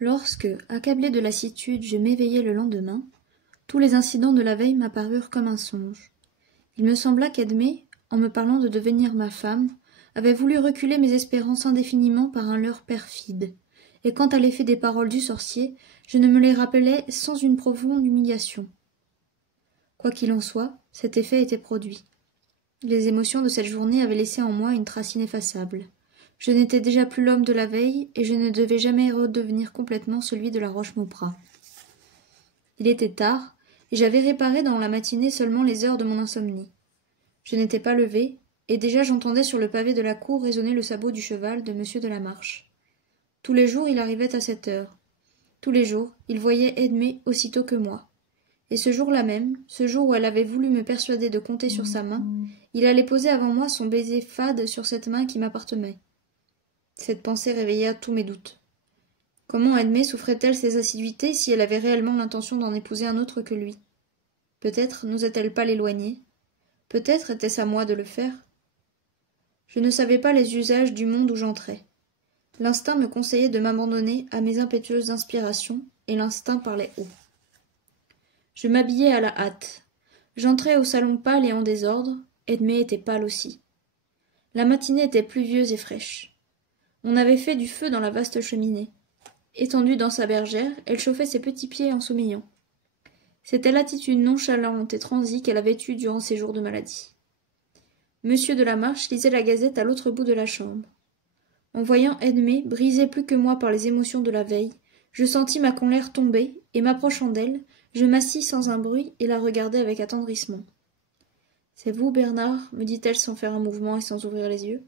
Lorsque, accablé de lassitude, je m'éveillai le lendemain, tous les incidents de la veille m'apparurent comme un songe. Il me sembla qu'Edmé, en me parlant de devenir ma femme, avait voulu reculer mes espérances indéfiniment par un leurre perfide, et quant à l'effet des paroles du sorcier, je ne me les rappelais sans une profonde humiliation. Quoi qu'il en soit, cet effet était produit. Les émotions de cette journée avaient laissé en moi une trace ineffaçable. Je n'étais déjà plus l'homme de la veille, et je ne devais jamais redevenir complètement celui de la Roche-Mauprat. Il était tard, et j'avais réparé dans la matinée seulement les heures de mon insomnie. Je n'étais pas levé, et déjà j'entendais sur le pavé de la cour résonner le sabot du cheval de monsieur de la Marche. Tous les jours il arrivait à cette heure. Tous les jours il voyait Edmé aussitôt que moi. Et ce jour-là même, ce jour où elle avait voulu me persuader de compter sur sa main, il allait poser avant moi son baiser fade sur cette main qui m'appartenait. Cette pensée réveilla tous mes doutes. Comment Edmé souffrait-elle ses assiduités si elle avait réellement l'intention d'en épouser un autre que lui? Peut-être n'osait-elle pas l'éloigner? Peut-être était-ce à moi de le faire? Je ne savais pas les usages du monde où j'entrais. L'instinct me conseillait de m'abandonner à mes impétueuses inspirations, et l'instinct parlait haut. Je m'habillai à la hâte. J'entrai au salon pâle et en désordre. Edmé était pâle aussi. La matinée était pluvieuse et fraîche. On avait fait du feu dans la vaste cheminée. Étendue dans sa bergère, elle chauffait ses petits pieds en sommeillant. C'était l'attitude nonchalante et transie qu'elle avait eue durant ses jours de maladie. Monsieur de la Marche lisait la gazette à l'autre bout de la chambre. En voyant Edmé, brisée plus que moi par les émotions de la veille, je sentis ma colère tomber, et m'approchant d'elle, je m'assis sans un bruit et la regardai avec attendrissement. « C'est vous, Bernard » me dit-elle sans faire un mouvement et sans ouvrir les yeux.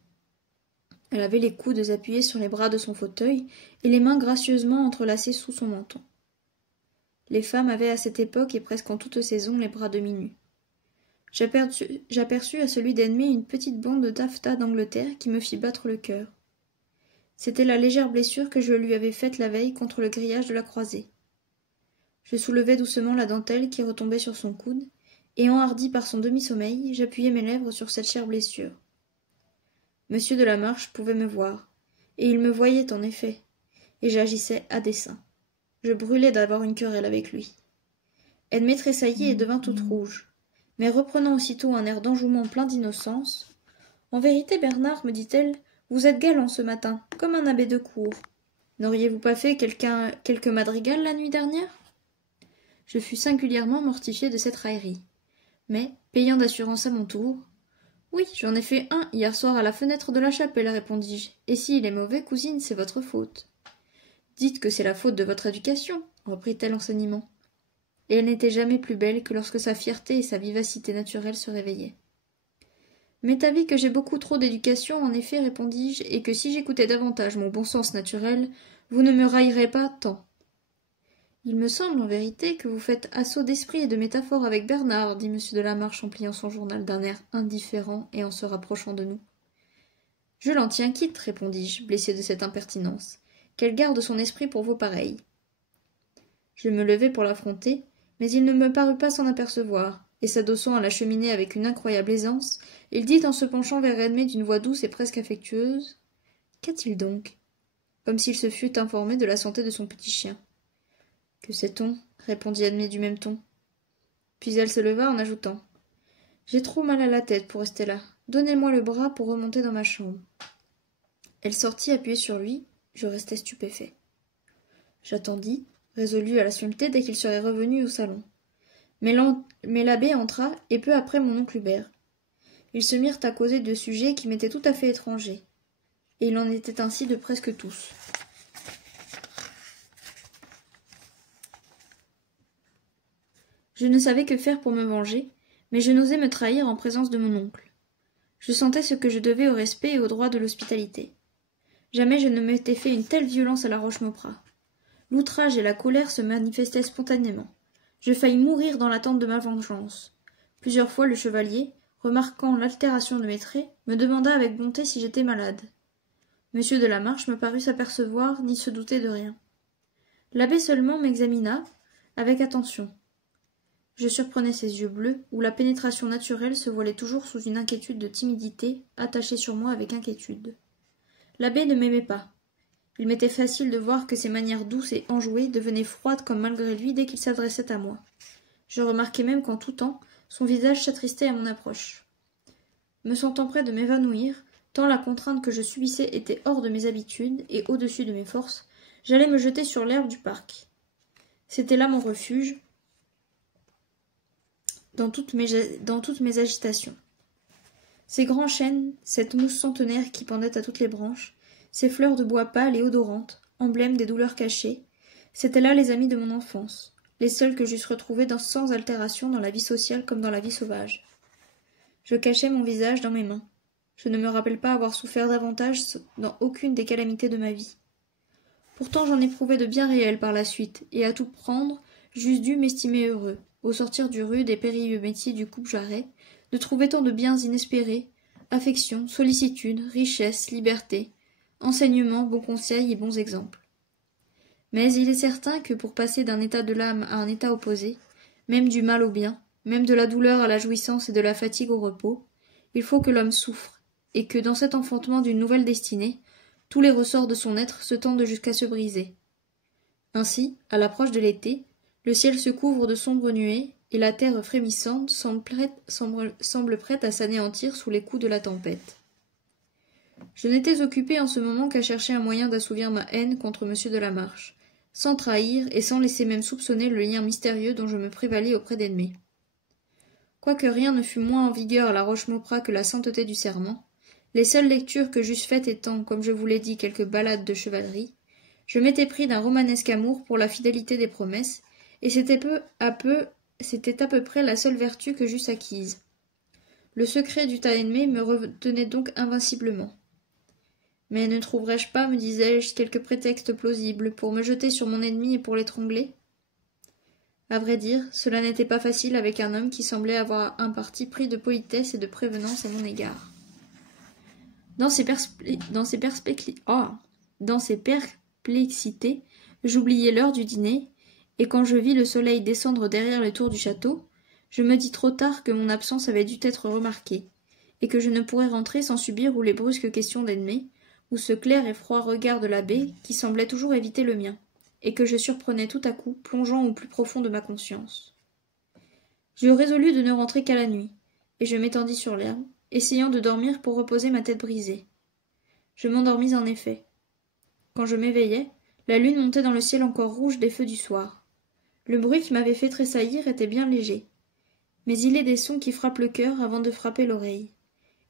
Elle avait les coudes appuyés sur les bras de son fauteuil et les mains gracieusement entrelacées sous son menton. Les femmes avaient à cette époque et presque en toute saison les bras demi-nus. J'aperçus à celui d'Edmé une petite bande de taffetas d'Angleterre qui me fit battre le cœur. C'était la légère blessure que je lui avais faite la veille contre le grillage de la croisée. Je soulevai doucement la dentelle qui retombait sur son coude, et enhardi par son demi-sommeil, j'appuyai mes lèvres sur cette chère blessure. Monsieur de la Marche pouvait me voir, et il me voyait en effet, et j'agissais à dessein. Je brûlais d'avoir une querelle avec lui. Edmé tressaillit et devint toute rouge, mais reprenant aussitôt un air d'enjouement plein d'innocence. « En vérité, Bernard, me dit-elle, vous êtes galant ce matin, comme un abbé de cour. N'auriez-vous pas fait quelque madrigal la nuit dernière ?» Je fus singulièrement mortifié de cette raillerie. Mais, payant d'assurance à mon tour, « Oui, j'en ai fait un hier soir à la fenêtre de la chapelle, répondis-je. Et s'il est mauvais, cousine, c'est votre faute. » Dites que c'est la faute de votre éducation, reprit-elle en s'animant. Et elle n'était jamais plus belle que lorsque sa fierté et sa vivacité naturelle se réveillaient. M'est avis que j'ai beaucoup trop d'éducation, en effet, répondis-je, et que si j'écoutais davantage mon bon sens naturel, vous ne me raillerez pas tant. Il me semble, en vérité, que vous faites assaut d'esprit et de métaphore avec Bernard, dit monsieur de la Marche en pliant son journal d'un air indifférent et en se rapprochant de nous. Je l'en tiens quitte, répondis-je, blessé de cette impertinence. Qu'elle garde son esprit pour vos pareils. Je me levai pour l'affronter, mais il ne me parut pas s'en apercevoir, et s'adossant à la cheminée avec une incroyable aisance, il dit en se penchant vers Edmé d'une voix douce et presque affectueuse. « Qu'a-t-il donc » comme s'il se fût informé de la santé de son petit chien. « Que sait-on » répondit Edmé du même ton. Puis elle se leva en ajoutant. « J'ai trop mal à la tête pour rester là. Donnez-moi le bras pour remonter dans ma chambre. » Elle sortit appuyée sur lui. Je restai stupéfait. J'attendis, résolu à l'assumpter dès qu'il serait revenu au salon. Mais l'abbé entra, et peu après mon oncle Hubert. Ils se mirent à causer de sujets qui m'étaient tout à fait étrangers. Et il en était ainsi de presque tous. Je ne savais que faire pour me venger, mais je n'osais me trahir en présence de mon oncle. Je sentais ce que je devais au respect et au droit de l'hospitalité. Jamais je ne m'étais fait une telle violence à la Roche-Mauprat. L'outrage et la colère se manifestaient spontanément. Je faillis mourir dans l'attente de ma vengeance. Plusieurs fois le chevalier, remarquant l'altération de mes traits, me demanda avec bonté si j'étais malade. Monsieur de la Marche me parut s'apercevoir ni se douter de rien. L'abbé seulement m'examina avec attention. Je surprenais ses yeux bleus, où la pénétration naturelle se voilait toujours sous une inquiétude de timidité, attachée sur moi avec inquiétude. L'abbé ne m'aimait pas. Il m'était facile de voir que ses manières douces et enjouées devenaient froides comme malgré lui dès qu'il s'adressait à moi. Je remarquai même qu'en tout temps, son visage s'attristait à mon approche. Me sentant près de m'évanouir, tant la contrainte que je subissais était hors de mes habitudes et au-dessus de mes forces, j'allais me jeter sur l'herbe du parc. C'était là mon refuge, dans toutes mes agitations. Ces grands chênes, cette mousse centenaire qui pendait à toutes les branches, ces fleurs de bois pâles et odorantes, emblèmes des douleurs cachées, c'étaient là les amis de mon enfance, les seuls que j'eusse retrouvés sans altération dans la vie sociale comme dans la vie sauvage. Je cachai mon visage dans mes mains. Je ne me rappelle pas avoir souffert davantage dans aucune des calamités de ma vie. Pourtant j'en éprouvai de bien réels par la suite, et à tout prendre, j'eusse dû m'estimer heureux, au sortir du rude et périlleux métier du coupe-jarret, de trouver tant de biens inespérés, affection, sollicitude, richesse, liberté, enseignements, bons conseils et bons exemples. Mais il est certain que pour passer d'un état de l'âme à un état opposé, même du mal au bien, même de la douleur à la jouissance et de la fatigue au repos, il faut que l'homme souffre, et que dans cet enfantement d'une nouvelle destinée, tous les ressorts de son être se tendent jusqu'à se briser. Ainsi, à l'approche de l'été, le ciel se couvre de sombres nuées, et la terre frémissante semble prête à s'anéantir sous les coups de la tempête. Je n'étais occupé en ce moment qu'à chercher un moyen d'assouvir ma haine contre M. de la Marche, sans trahir et sans laisser même soupçonner le lien mystérieux dont je me prévalais auprès d'Edmé. Quoique rien ne fût moins en vigueur à la Roche-Maupradt que la sainteté du serment, les seules lectures que j'eusse faites étant, comme je vous l'ai dit, quelques ballades de chevalerie, je m'étais pris d'un romanesque amour pour la fidélité des promesses, et c'était à peu près la seule vertu que j'eusse acquise. Le secret du tas aimé me retenait donc invinciblement. Mais ne trouverais-je pas, me disais-je, quelque prétexte plausible pour me jeter sur mon ennemi et pour l'étrangler? À vrai dire, cela n'était pas facile avec un homme qui semblait avoir un parti pris de politesse et de prévenance à mon égard. Dans ces perplexités, j'oubliai l'heure du dîner, et quand je vis le soleil descendre derrière les tours du château, je me dis trop tard que mon absence avait dû être remarquée, et que je ne pourrais rentrer sans subir ou les brusques questions d'Edmé, ou ce clair et froid regard de l'abbé qui semblait toujours éviter le mien, et que je surprenais tout à coup, plongeant au plus profond de ma conscience. Je résolus de ne rentrer qu'à la nuit, et je m'étendis sur l'herbe, essayant de dormir pour reposer ma tête brisée. Je m'endormis en effet. Quand je m'éveillai, la lune montait dans le ciel encore rouge des feux du soir. Le bruit qui m'avait fait tressaillir était bien léger. Mais il est des sons qui frappent le cœur avant de frapper l'oreille,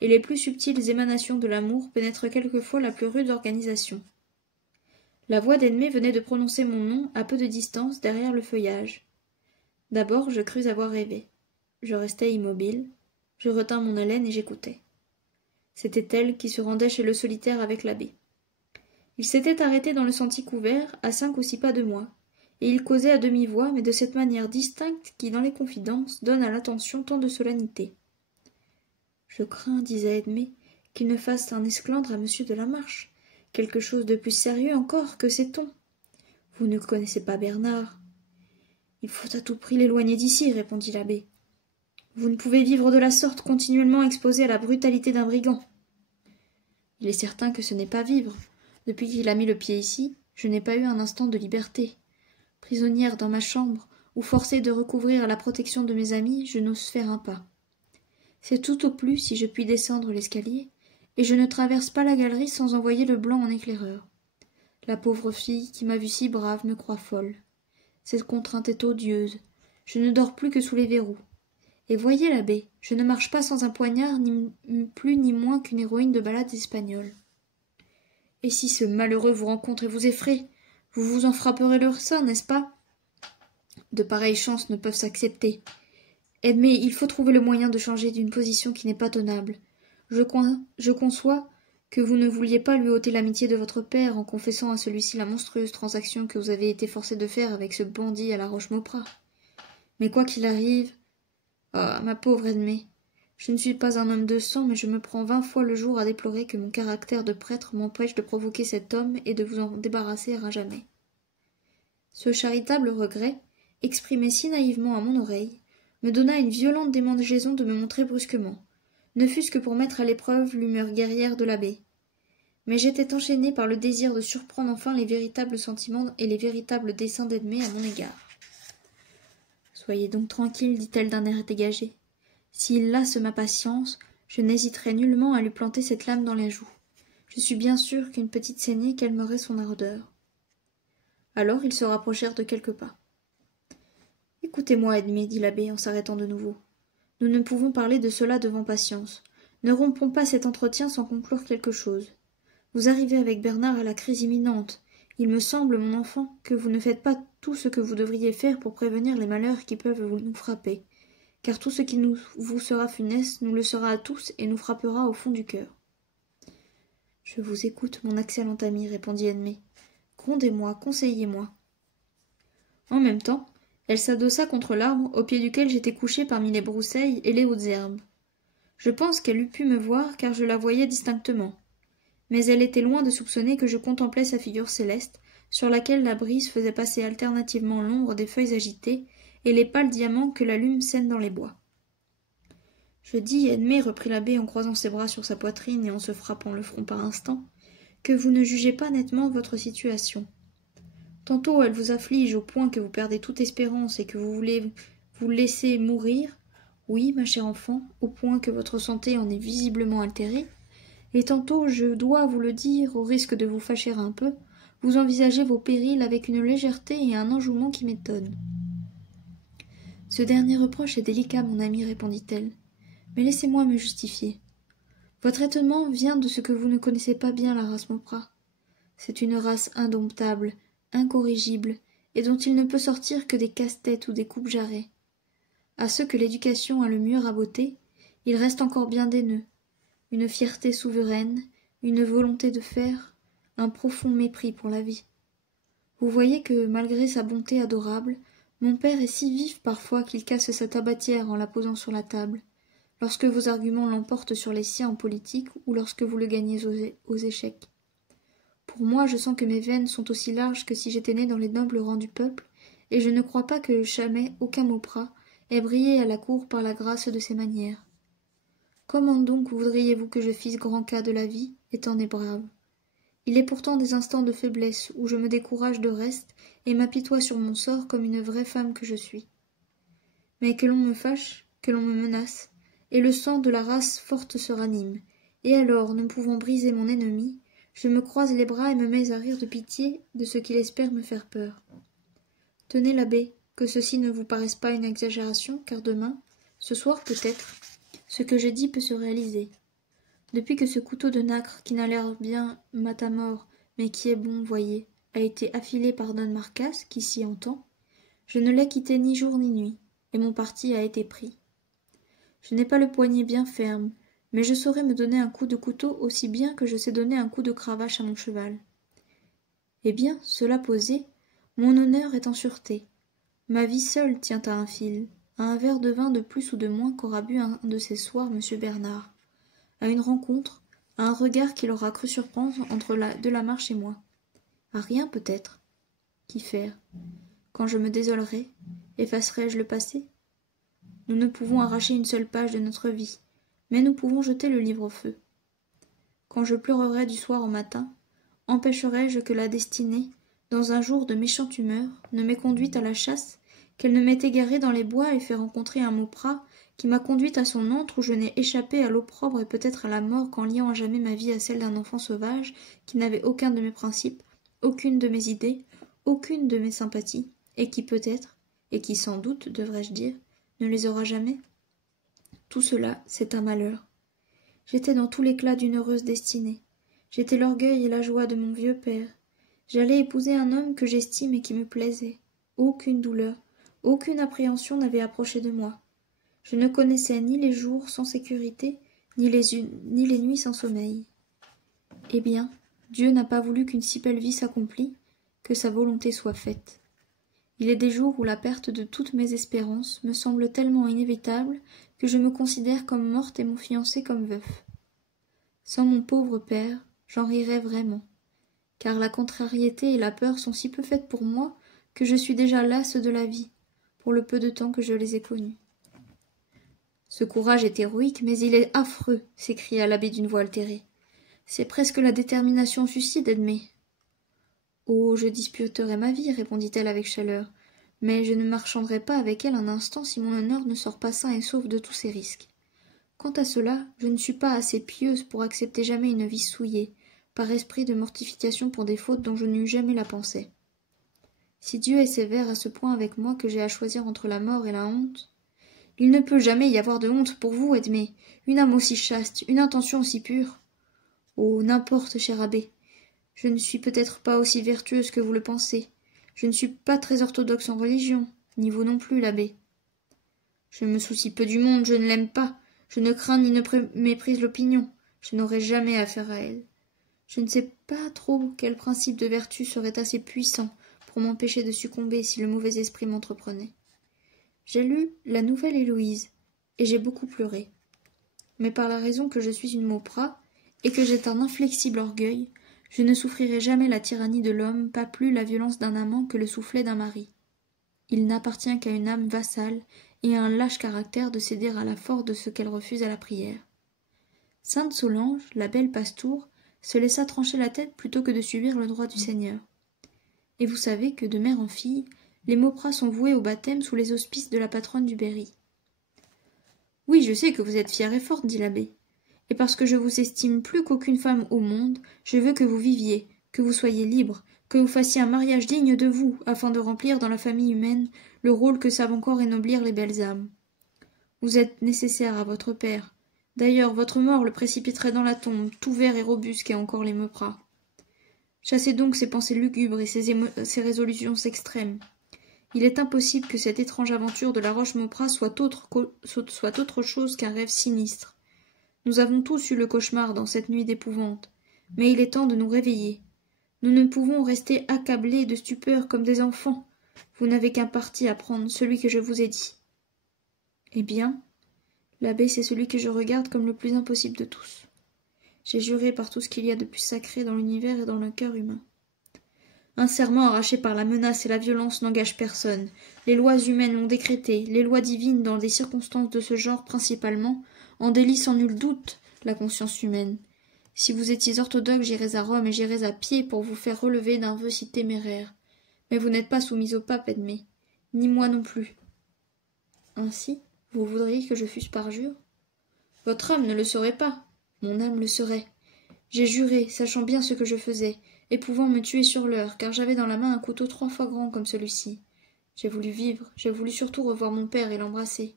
et les plus subtiles émanations de l'amour pénètrent quelquefois la plus rude organisation. La voix d'Edmé venait de prononcer mon nom à peu de distance derrière le feuillage. D'abord je crus avoir rêvé. Je restai immobile, je retins mon haleine et j'écoutais. C'était elle qui se rendait chez le solitaire avec l'abbé. Il s'était arrêté dans le sentier couvert, à 5 ou 6 pas de moi, et il causait à demi-voix, mais de cette manière distincte qui, dans les confidences, donne à l'attention tant de solennité. Je crains, disait Edmé, qu'il ne fasse un esclandre à M. de la Marche, quelque chose de plus sérieux encore, que sait-on? Vous ne connaissez pas Bernard. Il faut à tout prix l'éloigner d'ici, répondit l'abbé. Vous ne pouvez vivre de la sorte continuellement exposé à la brutalité d'un brigand. Il est certain que ce n'est pas vivre. Depuis qu'il a mis le pied ici, je n'ai pas eu un instant de liberté. Prisonnière dans ma chambre, ou forcée de recouvrir la protection de mes amis, je n'ose faire un pas. C'est tout au plus si je puis descendre l'escalier, et je ne traverse pas la galerie sans envoyer le blanc en éclaireur. La pauvre fille qui m'a vue si brave me croit folle. Cette contrainte est odieuse. Je ne dors plus que sous les verrous. Et voyez l'abbé, je ne marche pas sans un poignard, ni plus ni moins qu'une héroïne de ballades espagnoles. Et si ce malheureux vous rencontre et vous effraie, vous vous en frapperez le sein, n'est-ce pas? De pareilles chances ne peuvent s'accepter. Edmé, il faut trouver le moyen de changer d'une position qui n'est pas tenable. Je conçois que vous ne vouliez pas lui ôter l'amitié de votre père en confessant à celui-ci la monstrueuse transaction que vous avez été forcé de faire avec ce bandit à la Roche-Maupradt. Mais quoi qu'il arrive... Ah, ma pauvre Edmé, je ne suis pas un homme de sang, mais je me prends 20 fois le jour à déplorer que mon caractère de prêtre m'empêche de provoquer cet homme et de vous en débarrasser à jamais. Ce charitable regret, exprimé si naïvement à mon oreille, me donna une violente démangeaison de me montrer brusquement, ne fût-ce que pour mettre à l'épreuve l'humeur guerrière de l'abbé. mais j'étais enchaînée par le désir de surprendre enfin les véritables sentiments et les véritables desseins d'Edmé à mon égard. « Soyez donc tranquille, dit-elle d'un air dégagé. S'il lasse ma patience, je n'hésiterai nullement à lui planter cette lame dans la joue. Je suis bien sûre qu'une petite saignée calmerait son ardeur. » Alors ils se rapprochèrent de quelques pas. « Écoutez-moi, Edmé, dit l'abbé en s'arrêtant de nouveau. Nous ne pouvons parler de cela devant patience. Ne rompons pas cet entretien sans conclure quelque chose. Vous arrivez avec Bernard à la crise imminente. Il me semble, mon enfant, que vous ne faites pas tout ce que vous devriez faire pour prévenir les malheurs qui peuvent nous frapper, car tout ce qui vous sera funeste nous le sera à tous et nous frappera au fond du cœur. »« Je vous écoute, mon excellent ami, répondit Edmé. Grondez-moi, conseillez-moi. » En même temps, elle s'adossa contre l'arbre au pied duquel j'étais couché parmi les broussailles et les hautes herbes. Je pense qu'elle eût pu me voir, car je la voyais distinctement. Mais elle était loin de soupçonner que je contemplais sa figure céleste, sur laquelle la brise faisait passer alternativement l'ombre des feuilles agitées et les pâles diamants que la lune sème dans les bois. « Je dis, Edmé, reprit l'abbé en croisant ses bras sur sa poitrine et en se frappant le front par instants, que vous ne jugez pas nettement votre situation. Tantôt elle vous afflige au point que vous perdez toute espérance et que vous voulez vous laisser mourir, oui, ma chère enfant, au point que votre santé en est visiblement altérée, et tantôt, je dois vous le dire, au risque de vous fâcher un peu, vous envisagez vos périls avec une légèreté et un enjouement qui m'étonnent. »« Ce dernier reproche est délicat, mon ami, répondit-elle, mais laissez-moi me justifier. Votre étonnement vient de ce que vous ne connaissez pas bien la race Mauprat. C'est une race indomptable, incorrigible, et dont il ne peut sortir que des casse-têtes ou des coupes-jarrets. À ceux que l'éducation a le mieux rabotés, il reste encore bien des nœuds, une fierté souveraine, une volonté de faire, un profond mépris pour la vie. Vous voyez que, malgré sa bonté adorable, mon père est si vif parfois qu'il casse sa tabatière en la posant sur la table, lorsque vos arguments l'emportent sur les siens en politique ou lorsque vous le gagnez aux échecs. Pour moi, je sens que mes veines sont aussi larges que si j'étais né dans les nobles rangs du peuple, et je ne crois pas que jamais aucun Mauprat ait brillé à la cour par la grâce de ses manières. Comment donc voudriez-vous que je fisse grand cas de la vie, étant né brave? Il est pourtant des instants de faiblesse où je me décourage de reste et m'apitoie sur mon sort comme une vraie femme que je suis. Mais que l'on me fâche, que l'on me menace, et le sang de la race forte se ranime, et alors, ne pouvant briser mon ennemi, je me croise les bras et me mets à rire de pitié de ce qu'il espère me faire peur. Tenez, l'abbé, que ceci ne vous paraisse pas une exagération, car demain, ce soir peut-être, ce que je dis peut se réaliser. Depuis que ce couteau de nacre, qui n'a l'air bien matamore, mais qui est bon, voyez, a été affilé par Don Marcas, qui s'y entend, je ne l'ai quitté ni jour ni nuit, et mon parti a été pris. Je n'ai pas le poignet bien ferme, mais je saurais me donner un coup de couteau aussi bien que je sais donner un coup de cravache à mon cheval. Eh bien, cela posé, mon honneur est en sûreté. Ma vie seule tient à un fil, à un verre de vin de plus ou de moins qu'aura bu un de ces soirs M. Bernard, à une rencontre, à un regard qu'il aura cru surprendre entre Delamarche et moi. À rien peut-être. Qu'y faire? Quand je me désolerai, effacerai-je le passé? Nous ne pouvons arracher une seule page de notre vie, mais nous pouvons jeter le livre au feu. Quand je pleurerai du soir au matin, empêcherai-je que la destinée, dans un jour de méchante humeur, ne m'ait conduite à la chasse, qu'elle ne m'ait égarée dans les bois et fait rencontrer un Mauprat qui m'a conduite à son antre où je n'ai échappé à l'opprobre et peut-être à la mort qu'en liant à jamais ma vie à celle d'un enfant sauvage qui n'avait aucun de mes principes, aucune de mes idées, aucune de mes sympathies, et qui peut-être, et qui sans doute, devrais-je dire, ne les aura jamais? Tout cela, c'est un malheur. J'étais dans tout l'éclat d'une heureuse destinée. J'étais l'orgueil et la joie de mon vieux père. J'allais épouser un homme que j'estime et qui me plaisait. Aucune douleur, aucune appréhension n'avait approché de moi. Je ne connaissais ni les jours sans sécurité, ni les nuits sans sommeil. Eh bien, Dieu n'a pas voulu qu'une si belle vie s'accomplît, que sa volonté soit faite. Il est des jours où la perte de toutes mes espérances me semble tellement inévitable que je me considère comme morte et mon fiancé comme veuf. Sans mon pauvre père, j'en rirais vraiment, car la contrariété et la peur sont si peu faites pour moi que je suis déjà lasse de la vie, pour le peu de temps que je les ai connues. Ce courage est héroïque, mais il est affreux, s'écria l'abbé d'une voix altérée. C'est presque la détermination au suicide, Edmé. Oh, je disputerai ma vie, répondit-elle avec chaleur, mais je ne marchanderai pas avec elle un instant si mon honneur ne sort pas sain et sauf de tous ces risques. Quant à cela, je ne suis pas assez pieuse pour accepter jamais une vie souillée, par esprit de mortification pour des fautes dont je n'eus jamais la pensée. Si Dieu est sévère à ce point avec moi que j'ai à choisir entre la mort et la honte, il ne peut jamais y avoir de honte pour vous, Edmé, une âme aussi chaste, une intention aussi pure. Oh, n'importe, cher abbé. Je ne suis peut-être pas aussi vertueuse que vous le pensez. Je ne suis pas très orthodoxe en religion, ni vous non plus, l'abbé. Je me soucie peu du monde, je ne l'aime pas. Je ne crains ni ne méprise l'opinion. Je n'aurai jamais affaire à elle. Je ne sais pas trop quel principe de vertu serait assez puissant pour m'empêcher de succomber si le mauvais esprit m'entreprenait. J'ai lu La Nouvelle Héloïse, et j'ai beaucoup pleuré. Mais par la raison que je suis une Mauprat, et que j'ai un inflexible orgueil, je ne souffrirai jamais la tyrannie de l'homme, pas plus la violence d'un amant que le soufflet d'un mari. Il n'appartient qu'à une âme vassale et à un lâche caractère de céder à la force de ce qu'elle refuse à la prière. Sainte Solange, la belle pastoure, se laissa trancher la tête plutôt que de subir le droit du Seigneur. Et vous savez que, de mère en fille, les Mauprat sont voués au baptême sous les auspices de la patronne du Berry. Oui, je sais que vous êtes fière et forte, dit l'abbé. Et parce que je vous estime plus qu'aucune femme au monde, je veux que vous viviez, que vous soyez libre, que vous fassiez un mariage digne de vous, afin de remplir dans la famille humaine le rôle que savent encore énoblir les belles âmes. Vous êtes nécessaire à votre père. D'ailleurs, votre mort le précipiterait dans la tombe, tout vert et robuste qu'est encore les Mauprat. Chassez donc ces pensées lugubres et ces résolutions extrêmes. Il est impossible que cette étrange aventure de la Roche-Mauprat soit autre chose qu'un rêve sinistre. Nous avons tous eu le cauchemar dans cette nuit d'épouvante, mais il est temps de nous réveiller. Nous ne pouvons rester accablés de stupeur comme des enfants. Vous n'avez qu'un parti à prendre, celui que je vous ai dit. Eh bien, l'abbé, c'est celui que je regarde comme le plus impossible de tous. J'ai juré par tout ce qu'il y a de plus sacré dans l'univers et dans le cœur humain. Un serment arraché par la menace et la violence n'engage personne. Les lois humaines l'ont décrété, les lois divines, dans des circonstances de ce genre principalement, en délient sans nul doute la conscience humaine. Si vous étiez orthodoxe, j'irais à Rome et j'irais à pied pour vous faire relever d'un vœu si téméraire. Mais vous n'êtes pas soumise au pape, Edmé, ni moi non plus. Ainsi, vous voudriez que je fusse parjure? Votre âme ne le saurait pas, mon âme le saurait. J'ai juré, sachant bien ce que je faisais, et pouvant me tuer sur l'heure, car j'avais dans la main un couteau 3 fois grand comme celui-ci. J'ai voulu vivre, j'ai voulu surtout revoir mon père et l'embrasser.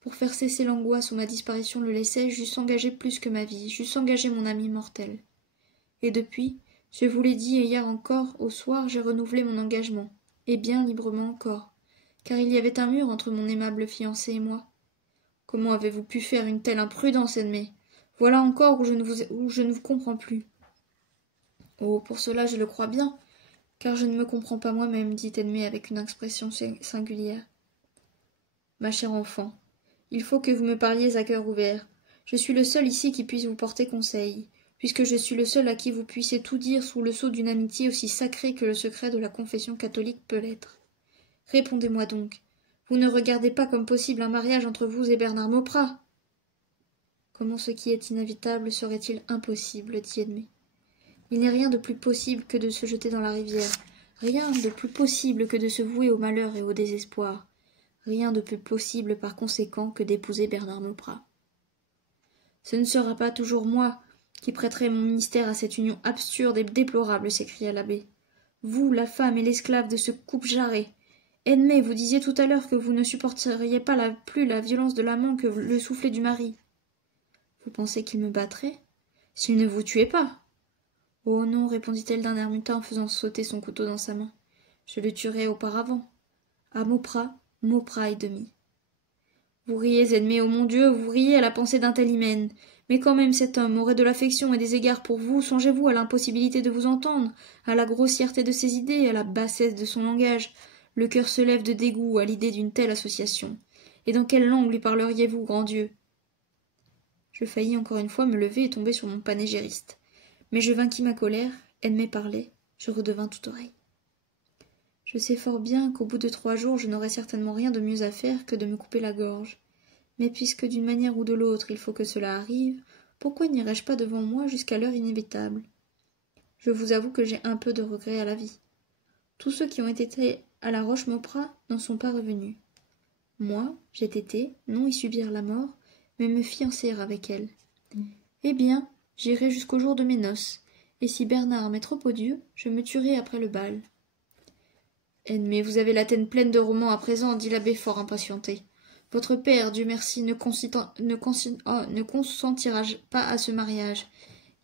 Pour faire cesser l'angoisse où ma disparition le laissait, j'eusse engagé plus que ma vie, j'eusse engagé mon ami mortel. Et depuis, je vous l'ai dit hier encore, au soir, j'ai renouvelé mon engagement, et bien librement encore, car il y avait un mur entre mon aimable fiancé et moi. Comment avez-vous pu faire une telle imprudence, Edmé? Voilà encore où je ne vous comprends plus. Oh, pour cela je le crois bien, car je ne me comprends pas moi-même, dit Edmé avec une expression singulière. Ma chère enfant, il faut que vous me parliez à cœur ouvert. Je suis le seul ici qui puisse vous porter conseil, puisque je suis le seul à qui vous puissiez tout dire sous le sceau d'une amitié aussi sacrée que le secret de la confession catholique peut l'être. Répondez-moi donc. Vous ne regardez pas comme possible un mariage entre vous et Bernard Mauprat? Comment ce qui est inévitable serait-il impossible, dit Edmé. Il n'est rien de plus possible que de se jeter dans la rivière, rien de plus possible que de se vouer au malheur et au désespoir, rien de plus possible par conséquent que d'épouser Bernard Mauprat. Ce ne sera pas toujours moi qui prêterai mon ministère à cette union absurde et déplorable, s'écria l'abbé. Vous, la femme et l'esclave de ce couple jarré. Edmé, vous disiez tout à l'heure que vous ne supporteriez pas plus la violence de l'amant que le soufflet du mari. Vous pensez qu'il me battrait? S'il ne vous tuait pas. Oh non, répondit-elle d'un air mutin en faisant sauter son couteau dans sa main. Je le tuerai auparavant. À Mauprat et demi. Vous riez, Edmé, oh mon Dieu, vous riez à la pensée d'un tel hymen. Mais quand même cet homme aurait de l'affection et des égards pour vous, songez-vous à l'impossibilité de vous entendre, à la grossièreté de ses idées, à la bassesse de son langage. Le cœur se lève de dégoût à l'idée d'une telle association. Et dans quelle langue lui parleriez-vous, grand Dieu? Je faillis encore une fois me lever et tomber sur mon panégériste. Mais je vainquis ma colère, Edmé parlait, je redevins toute oreille. Je sais fort bien qu'au bout de 3 jours je n'aurai certainement rien de mieux à faire que de me couper la gorge. Mais puisque d'une manière ou de l'autre il faut que cela arrive, pourquoi n'irais-je pas devant moi jusqu'à l'heure inévitable? Je vous avoue que j'ai un peu de regret à la vie. Tous ceux qui ont été à la Roche-Mauprat n'en sont pas revenus. Moi, j'ai été, non y subir la mort, mais me fiancer avec elle. Eh bien, j'irai jusqu'au jour de mes noces, et si Bernard m'est trop odieux, je me tuerai après le bal. Mais vous avez la tête pleine de romans à présent, dit l'abbé fort impatienté. Votre père, Dieu merci, ne consentira pas à ce mariage.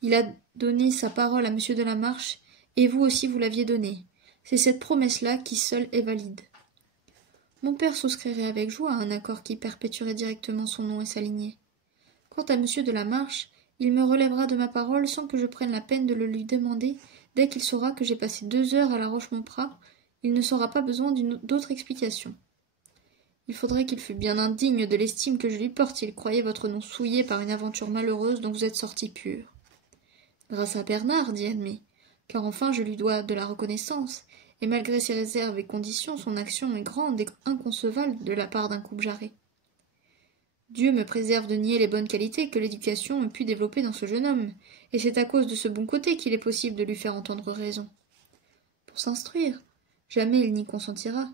Il a donné sa parole à M. de la Marche, et vous aussi vous l'aviez donnée. C'est cette promesse-là qui seule est valide. Mon père souscrirait avec joie à un accord qui perpétuerait directement son nom et sa lignée. Quant à M. de la Marche, il me relèvera de ma parole sans que je prenne la peine de le lui demander. Dès qu'il saura que j'ai passé 2 heures à la Roche-Mauprat, il ne saura pas besoin d'autre explication. Il faudrait qu'il fût bien indigne de l'estime que je lui porte s'il croyait votre nom souillé par une aventure malheureuse dont vous êtes sorti pur. Grâce à Bernard, dit Edmé, car enfin je lui dois de la reconnaissance, et malgré ses réserves et conditions, son action est grande et inconcevable de la part d'un couple jarret. Dieu me préserve de nier les bonnes qualités que l'éducation a pu développer dans ce jeune homme, et c'est à cause de ce bon côté qu'il est possible de lui faire entendre raison. Pour s'instruire, jamais il n'y consentira,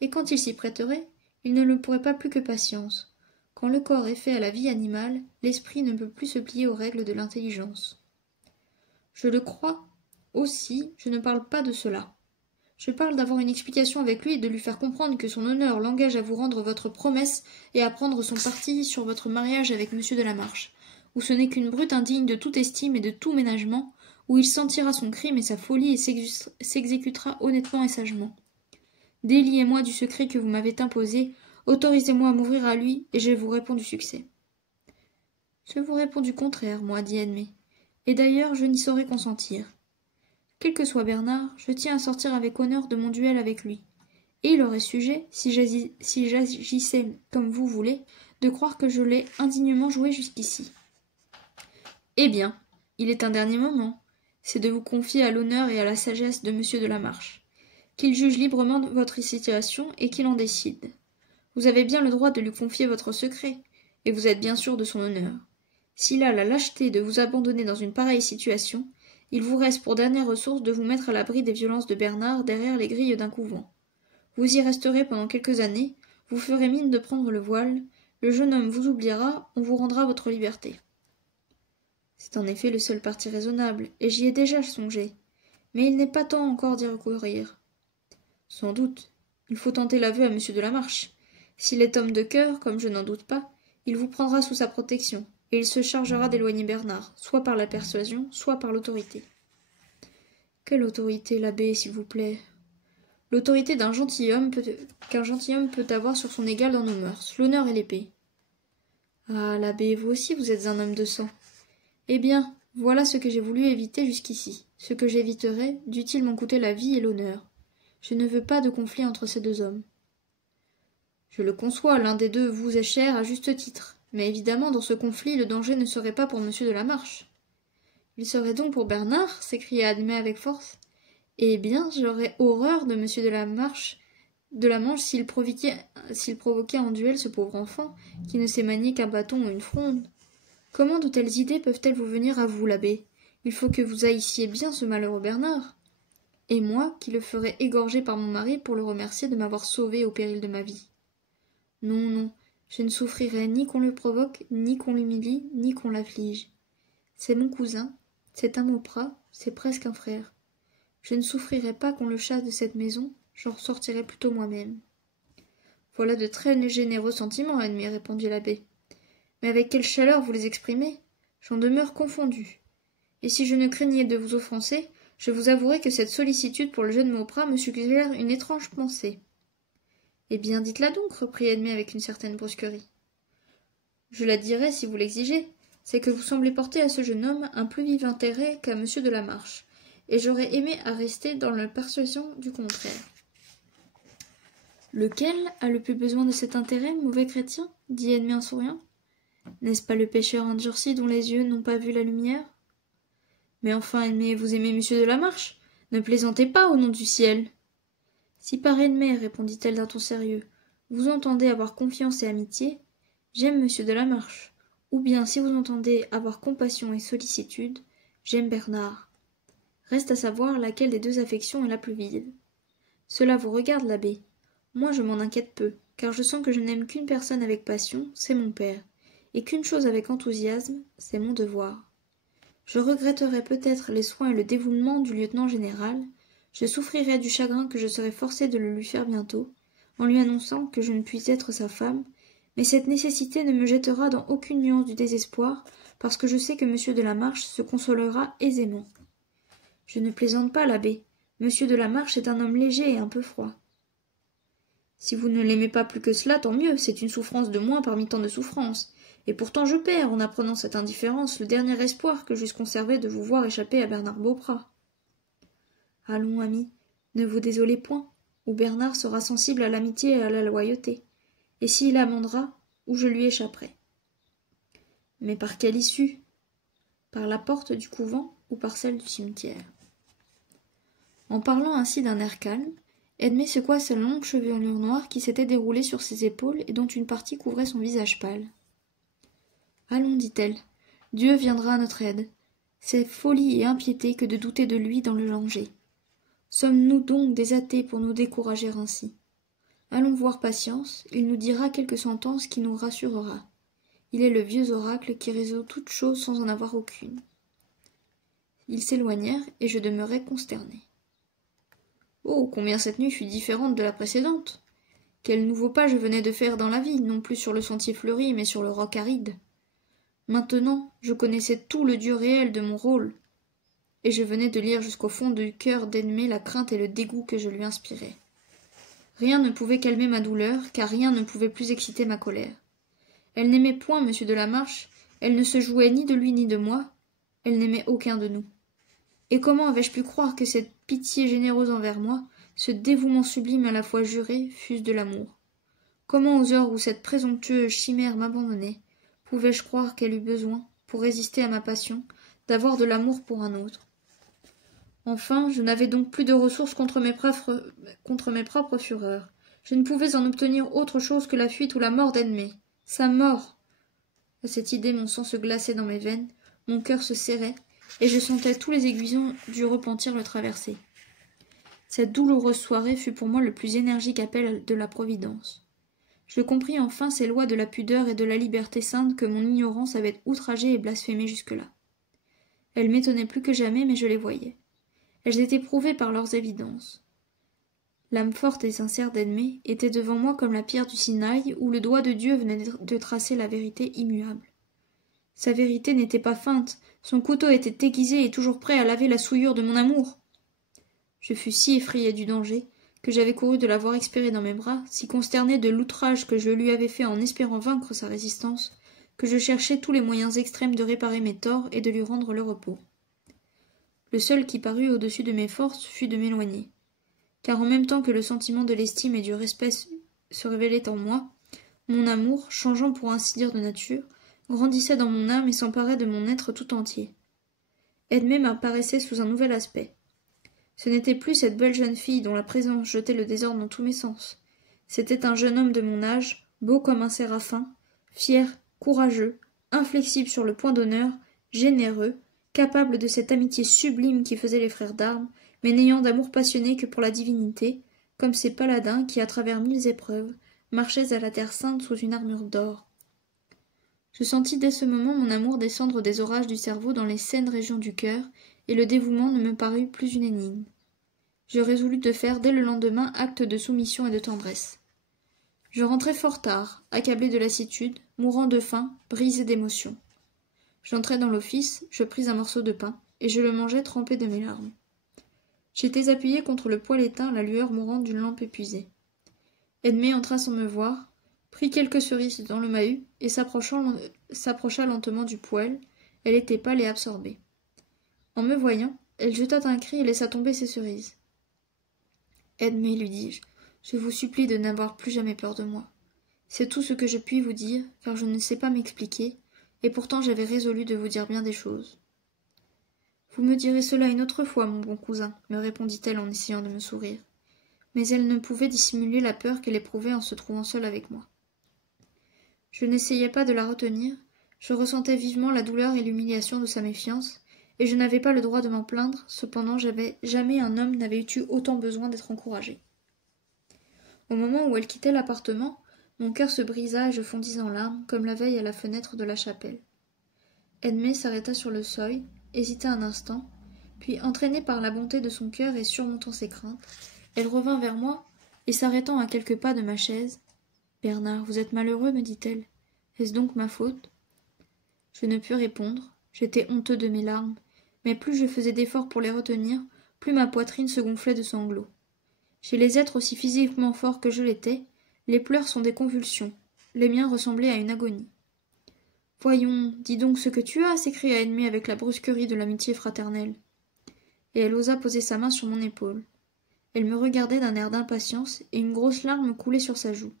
et quand il s'y prêterait, il ne le pourrait pas plus que patience. Quand le corps est fait à la vie animale, l'esprit ne peut plus se plier aux règles de l'intelligence. Je le crois aussi, je ne parle pas de cela. Je parle d'avoir une explication avec lui et de lui faire comprendre que son honneur l'engage à vous rendre votre promesse et à prendre son parti sur votre mariage avec M. de la Marche, où ce n'est qu'une brute indigne de toute estime et de tout ménagement, où il sentira son crime et sa folie et s'exécutera honnêtement et sagement. Déliez-moi du secret que vous m'avez imposé, autorisez-moi à m'ouvrir à lui, et je vous réponds du succès. Je vous réponds du contraire, moi, dit Edmé, et d'ailleurs je n'y saurais consentir. Quel que soit Bernard, je tiens à sortir avec honneur de mon duel avec lui, et il aurait sujet, si j'agissais comme vous voulez, de croire que je l'ai indignement joué jusqu'ici. Eh bien, il est un dernier moment, c'est de vous confier à l'honneur et à la sagesse de M. de la Marche. Qu'il juge librement de votre situation et qu'il en décide. Vous avez bien le droit de lui confier votre secret, et vous êtes bien sûr de son honneur. S'il a la lâcheté de vous abandonner dans une pareille situation, il vous reste pour dernière ressource de vous mettre à l'abri des violences de Bernard derrière les grilles d'un couvent. Vous y resterez pendant quelques années, vous ferez mine de prendre le voile, le jeune homme vous oubliera, on vous rendra votre liberté. C'est en effet le seul parti raisonnable, et j'y ai déjà songé, mais il n'est pas temps encore d'y recourir. Sans doute. Il faut tenter l'aveu à M. de la Marche. S'il est homme de cœur, comme je n'en doute pas, il vous prendra sous sa protection, et il se chargera d'éloigner Bernard, soit par la persuasion, soit par l'autorité. Quelle autorité, l'abbé, s'il vous plaît? L'autorité qu'un gentilhomme peut avoir sur son égal dans nos mœurs, l'honneur et l'épée. Ah, l'abbé, vous aussi vous êtes un homme de sang. Eh bien, voilà ce que j'ai voulu éviter jusqu'ici, ce que j'éviterai, dût-il m'en coûter la vie et l'honneur. Je ne veux pas de conflit entre ces 2 hommes. Je le conçois, l'un des 2 vous est cher à juste titre, mais évidemment dans ce conflit le danger ne serait pas pour M. de la Marche. Il serait donc pour Bernard, s'écria Edmé avec force. Eh bien, j'aurais horreur de M. de la Manche s'il provoquait en duel ce pauvre enfant, qui ne sait manier qu'un bâton ou une fronde. Comment de telles idées peuvent-elles vous venir à vous, l'abbé? Il faut que vous haïssiez bien ce malheureux Bernard. Et moi, qui le ferais égorger par mon mari pour le remercier de m'avoir sauvé au péril de ma vie. Non, non, je ne souffrirai ni qu'on le provoque, ni qu'on l'humilie, ni qu'on l'afflige. C'est mon cousin, c'est un Mauprat, c'est presque un frère. Je ne souffrirai pas qu'on le chasse de cette maison, j'en sortirai plutôt moi-même. Voilà de très généreux sentiments, Edmé, répondit l'abbé. Mais avec quelle chaleur vous les exprimez? J'en demeure confondu. Et si je ne craignais de vous offenser, je vous avouerai que cette sollicitude pour le jeune Mauprat me suggère une étrange pensée. Eh bien, dites-la donc, reprit Edmé avec une certaine brusquerie. Je la dirai si vous l'exigez. C'est que vous semblez porter à ce jeune homme un plus vif intérêt qu'à M. de la Marche, et j'aurais aimé à rester dans la persuasion du contraire. Lequel a le plus besoin de cet intérêt, mauvais chrétien? Dit Edmé en souriant. N'est-ce pas le pécheur endurci dont les yeux n'ont pas vu la lumière? Mais enfin, Edmé, vous aimez M. de la Marche? Ne plaisantez pas, au nom du ciel. Si par Edmé, répondit-elle d'un ton sérieux, vous entendez avoir confiance et amitié, j'aime M. de la Marche. Ou bien, si vous entendez avoir compassion et sollicitude, j'aime Bernard. Reste à savoir laquelle des deux affections est la plus vive. Cela vous regarde, l'abbé. Moi, je m'en inquiète peu, car je sens que je n'aime qu'une personne avec passion, c'est mon père, et qu'une chose avec enthousiasme, c'est mon devoir. Je regretterais peut-être les soins et le dévouement du lieutenant général, je souffrirais du chagrin que je serais forcé de le lui faire bientôt, en lui annonçant que je ne puis être sa femme, mais cette nécessité ne me jettera dans aucune nuance du désespoir, parce que je sais que M. de la Marche se consolera aisément. Je ne plaisante pas, l'abbé. M. de la Marche est un homme léger et un peu froid. Si vous ne l'aimez pas plus que cela, tant mieux, c'est une souffrance de moins parmi tant de souffrances. Et pourtant je perds, en apprenant cette indifférence, le dernier espoir que j'eusse conservé de vous voir échapper à Bernard Beauprat. Allons, ami, ne vous désolez point, ou Bernard sera sensible à l'amitié et à la loyauté, et s'il amendera, ou je lui échapperai. Mais par quelle issue? Par la porte du couvent ou par celle du cimetière? En parlant ainsi d'un air calme, Edmé secoua sa longue chevelure noire qui s'était déroulée sur ses épaules et dont une partie couvrait son visage pâle. « Allons, dit-elle, Dieu viendra à notre aide. C'est folie et impiété que de douter de lui dans le danger. Sommes-nous donc des athées pour nous décourager ainsi? Allons voir Patience, il nous dira quelque sentence qui nous rassurera. Il est le vieux oracle qui résout toutes choses sans en avoir aucune. » Ils s'éloignèrent et je demeurai consterné. Oh, combien cette nuit fut différente de la précédente! Quel nouveau pas je venais de faire dans la vie, non plus sur le sentier fleuri, mais sur le roc aride. Maintenant, je connaissais tout le Dieu réel de mon rôle, et je venais de lire jusqu'au fond du cœur d'Edmé la crainte et le dégoût que je lui inspirais. Rien ne pouvait calmer ma douleur, car rien ne pouvait plus exciter ma colère. Elle n'aimait point M. de la Marche, elle ne se jouait ni de lui ni de moi, elle n'aimait aucun de nous. Et comment avais-je pu croire que cette pitié généreuse envers moi, ce dévouement sublime à la fois juré, fussent de l'amour? Comment aux heures où cette présomptueuse chimère m'abandonnait, pouvais-je croire qu'elle eût besoin, pour résister à ma passion, d'avoir de l'amour pour un autre? Enfin, je n'avais donc plus de ressources contre mes propres fureurs. Je ne pouvais en obtenir autre chose que la fuite ou la mort d'Edmé. Sa mort! À cette idée, mon sang se glaçait dans mes veines, mon cœur se serrait, et je sentais tous les aiguillons du repentir le traverser. Cette douloureuse soirée fut pour moi le plus énergique appel de la Providence. Je compris enfin ces lois de la pudeur et de la liberté sainte que mon ignorance avait outragées et blasphémées jusque-là. Elles m'étonnaient plus que jamais, mais je les voyais. Elles étaient prouvées par leurs évidences. L'âme forte et sincère d'Edmé était devant moi comme la pierre du Sinaï où le doigt de Dieu venait de tracer la vérité immuable. Sa vérité n'était pas feinte, son couteau était aiguisé et toujours prêt à laver la souillure de mon amour. Je fus si effrayé du danger que j'avais couru de l'avoir expiré dans mes bras, si consterné de l'outrage que je lui avais fait en espérant vaincre sa résistance, que je cherchais tous les moyens extrêmes de réparer mes torts et de lui rendre le repos. Le seul qui parut au-dessus de mes forces fut de m'éloigner, car en même temps que le sentiment de l'estime et du respect se révélait en moi, mon amour, changeant pour ainsi dire de nature, grandissait dans mon âme et s'emparait de mon être tout entier. Edmé m'apparaissait sous un nouvel aspect. Ce n'était plus cette belle jeune fille dont la présence jetait le désordre dans tous mes sens. C'était un jeune homme de mon âge, beau comme un séraphin, fier, courageux, inflexible sur le point d'honneur, généreux, capable de cette amitié sublime qui faisait les frères d'armes, mais n'ayant d'amour passionné que pour la divinité, comme ces paladins qui, à travers 1000 épreuves, marchaient à la terre sainte sous une armure d'or. Je sentis dès ce moment mon amour descendre des orages du cerveau dans les saines régions du cœur, et le dévouement ne me parut plus une énigme. Je résolus de faire dès le lendemain acte de soumission et de tendresse. Je rentrai fort tard, accablé de lassitude, mourant de faim, brisé d'émotion. J'entrai dans l'office, je pris un morceau de pain, et je le mangeai trempé de mes larmes. J'étais appuyé contre le poêle éteint à la lueur mourante d'une lampe épuisée. Edmé entra sans me voir, prit quelques cerises dans le mahut, et s'approcha lentement du poêle. Elle était pâle et absorbée. En me voyant, elle jeta un cri et laissa tomber ses cerises. « Edmé, lui dis-je, je vous supplie de n'avoir plus jamais peur de moi. C'est tout ce que je puis vous dire, car je ne sais pas m'expliquer, et pourtant j'avais résolu de vous dire bien des choses. »« Vous me direz cela une autre fois, mon bon cousin, me répondit-elle en essayant de me sourire. Mais elle ne pouvait dissimuler la peur qu'elle éprouvait en se trouvant seule avec moi. Je n'essayai pas de la retenir, Je ressentais vivement la douleur et l'humiliation de sa méfiance, et je n'avais pas le droit de m'en plaindre, cependant jamais un homme n'avait eu autant besoin d'être encouragé. Au moment où elle quittait l'appartement, mon cœur se brisa et je fondis en larmes, comme la veille à la fenêtre de la chapelle. Edmé s'arrêta sur le seuil, hésita un instant, puis, entraînée par la bonté de son cœur et surmontant ses craintes, elle revint vers moi, et s'arrêtant à quelques pas de ma chaise, « Bernard, vous êtes malheureux, me dit-elle. Est-ce donc ma faute ?» Je ne pus répondre, j'étais honteux de mes larmes, mais plus je faisais d'efforts pour les retenir, plus ma poitrine se gonflait de sanglots. Chez les êtres aussi physiquement forts que je l'étais, les pleurs sont des convulsions. Les miens ressemblaient à une agonie. « Voyons, dis donc ce que tu as, s'écria Edmé avec la brusquerie de l'amitié fraternelle. Et elle osa poser sa main sur mon épaule. Elle me regardait d'un air d'impatience, et une grosse larme coulait sur sa joue.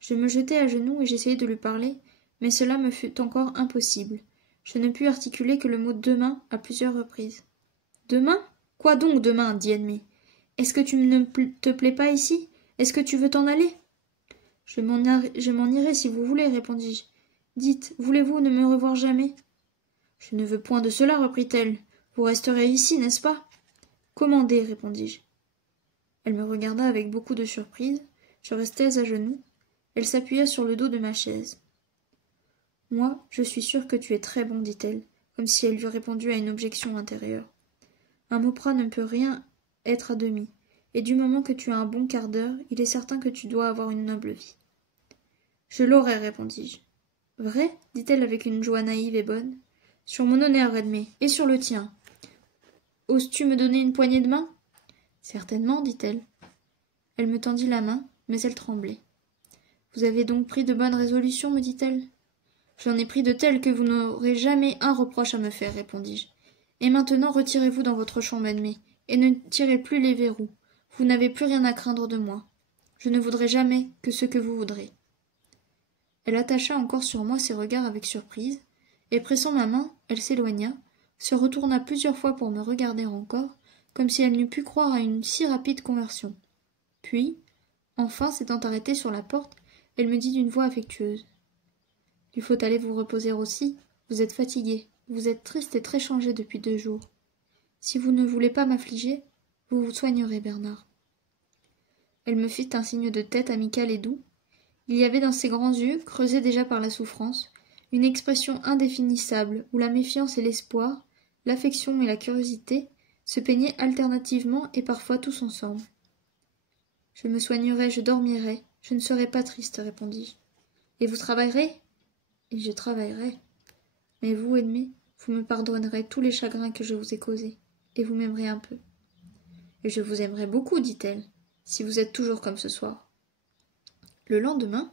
Je me jetai à genoux et j'essayai de lui parler, mais cela me fut encore impossible. Je ne pus articuler que le mot « demain » à plusieurs reprises. « Demain ? Quoi donc demain » dit Edmé. « Est-ce que tu ne te plais pas ici ? Est-ce que tu veux t'en aller ?»« Je m'en irai si vous voulez, répondis-je. Dites, voulez-vous ne me revoir jamais ? Je ne veux point de cela, reprit-elle. Vous resterez ici, n'est-ce pas ? Commandez, répondis-je. Elle me regarda avec beaucoup de surprise. Je restais à genoux. Elle s'appuya sur le dos de ma chaise. Moi, je suis sûre que tu es très bon, dit-elle, comme si elle eût répondu à une objection intérieure. Un Mauprat ne peut rien être à demi, et du moment que tu as un bon quart d'heure, il est certain que tu dois avoir une noble vie. Je l'aurai, répondis-je. Vrai, dit-elle avec une joie naïve et bonne. Sur mon honneur, Edmé, et sur le tien. Oses-tu me donner une poignée de main ? Certainement, dit-elle. Elle me tendit la main, mais elle tremblait. Vous avez donc pris de bonnes résolutions, me dit-elle. J'en ai pris de telles que vous n'aurez jamais un reproche à me faire, répondis-je. Et maintenant retirez-vous dans votre chambre, Edmé, et ne tirez plus les verrous. Vous n'avez plus rien à craindre de moi. Je ne voudrai jamais que ce que vous voudrez. Elle attacha encore sur moi ses regards avec surprise, et pressant ma main, elle s'éloigna, se retourna plusieurs fois pour me regarder encore, comme si elle n'eût pu croire à une si rapide conversion. Puis, enfin s'étant arrêtée sur la porte, elle me dit d'une voix affectueuse. Il faut aller vous reposer aussi, vous êtes fatigué, vous êtes triste et très changé depuis 2 jours. Si vous ne voulez pas m'affliger, vous vous soignerez, Bernard. Elle me fit un signe de tête amical et doux. Il y avait dans ses grands yeux, creusés déjà par la souffrance, une expression indéfinissable où la méfiance et l'espoir, l'affection et la curiosité se peignaient alternativement et parfois tous ensemble. « Je me soignerai, je dormirai, je ne serai pas triste, répondis-je. Et vous travaillerez ? Et je travaillerai. Mais vous, Edmé, vous me pardonnerez tous les chagrins que je vous ai causés, et vous m'aimerez un peu. Et je vous aimerai beaucoup, dit-elle, si vous êtes toujours comme ce soir. Le lendemain,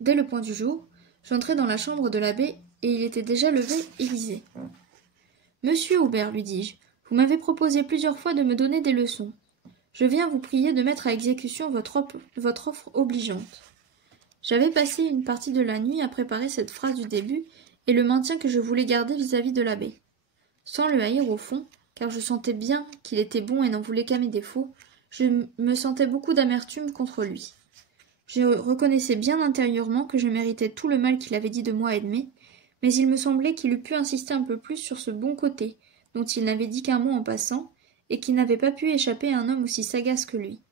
dès le point du jour, j'entrai dans la chambre de l'abbé, et il était déjà levé et lisait. « Monsieur Aubert, lui dis-je, vous m'avez proposé plusieurs fois de me donner des leçons. Je viens vous prier de mettre à exécution votre offre obligeante. » J'avais passé une partie de la nuit à préparer cette phrase du début et le maintien que je voulais garder vis-à-vis de l'abbé. Sans le haïr au fond, car je sentais bien qu'il était bon et n'en voulait qu'à mes défauts, je me sentais beaucoup d'amertume contre lui. Je reconnaissais bien intérieurement que je méritais tout le mal qu'il avait dit de moi à Edmé, mais il me semblait qu'il eût pu insister un peu plus sur ce bon côté, dont il n'avait dit qu'un mot en passant, et qui n'avait pas pu échapper à un homme aussi sagace que lui.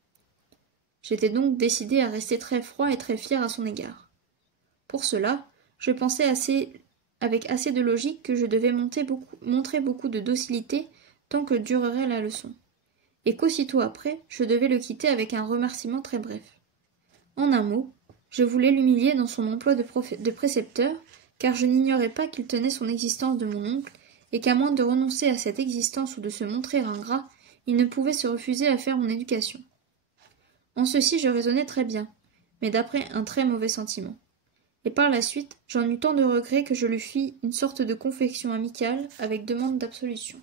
J'étais donc décidé à rester très froid et très fier à son égard. Pour cela, je pensais avec assez de logique que je devais montrer beaucoup de docilité tant que durerait la leçon, et qu'aussitôt après, je devais le quitter avec un remerciement très bref. En un mot, je voulais l'humilier dans son emploi de précepteur, car je n'ignorais pas qu'il tenait son existence de mon oncle, et qu'à moins de renoncer à cette existence ou de se montrer ingrat, il ne pouvait se refuser à faire mon éducation. En ceci je raisonnais très bien, mais d'après un très mauvais sentiment. Et par la suite, j'en eus tant de regrets que je lui fis une sorte de confection amicale avec demande d'absolution.